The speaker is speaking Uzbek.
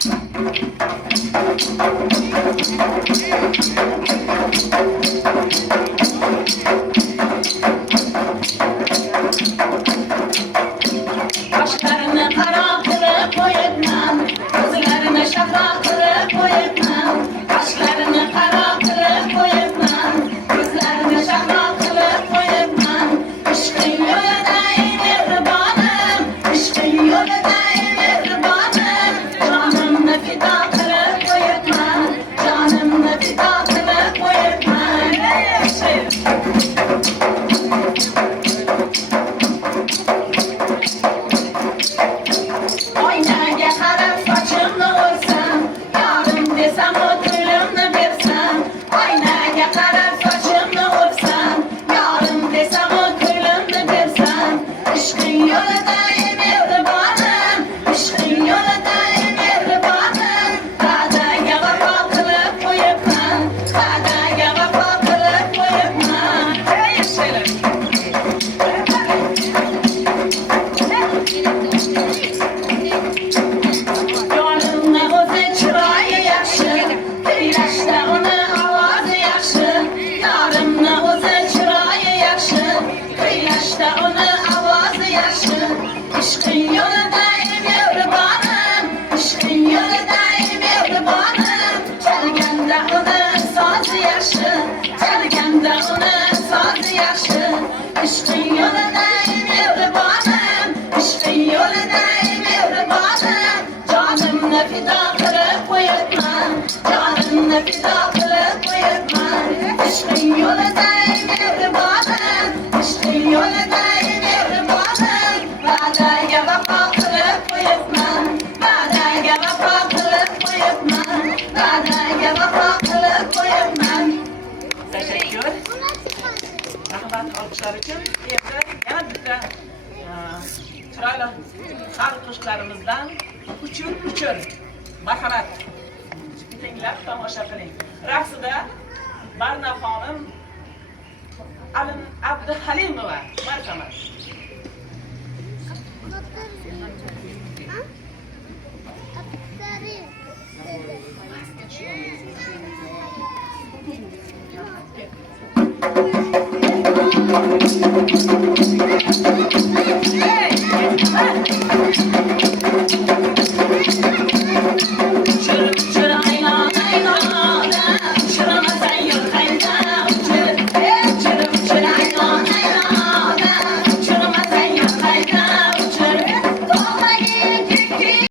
Başlarını qaro qilib qo'yibman, ko'zlarini shahro qilib qo'yibman. Başlarını qaro qilib qo'yibman, ko'zlarini shahro qilib qo'yibman. Ishqing yo'lida ey mehribonim, ishqing yo'lida ey mehribonim. Jonimni fido qilib qo'yibman, jonimni fido qilib qo'yibman. Oynaga qarab sochimni o'rsam, yorim desam ko'nglimni bersam. Oynaga qarab sochimni o'rsam, yorim desam ko'nglimni bersam. Ishqing yo'lida ey mehribonim, ishqing yo'lida ey mehribonim. Va'daga vafo qilib qo'yibman, va'daga vafo qilib qo'yibman. Yonimni o'zi chiroyi yaxshi, kuylashda uni ovozi yaxshi. Yorimni o'zi chiroyi yaxshi, kuylashda uni ovozi yaxshi. Ishqing yo'lida ey mehribonim, ishqing yo'lida ey mehribonim. Chalganda uni sozi yaxshi, chalganda uni sozi yaxshi. Ishqing yo'lida ey mehribonim, ishqing yo'lida ey mehribonim. Jonimni fido qilib qo'yibman, jonimni fido qilib qo'yibman. Ishqing yo'lida ey mehribonim, ishqing yo'lida ey mehribonim. Va'daga vafo qilib qo'yibman, va'daga vafo qilib qo'yibman, va'daga vafo qilib qo'yibman. Tashakkur. Rahmat olqishlar uchun. Endi yana bitta chiroyli xalq qo'shiqlarimizdan uchur marhamat. Tinglab tomosha qiling. Raqsida Barno xonim, Alim Abduhalimova. Marhamat. Hey!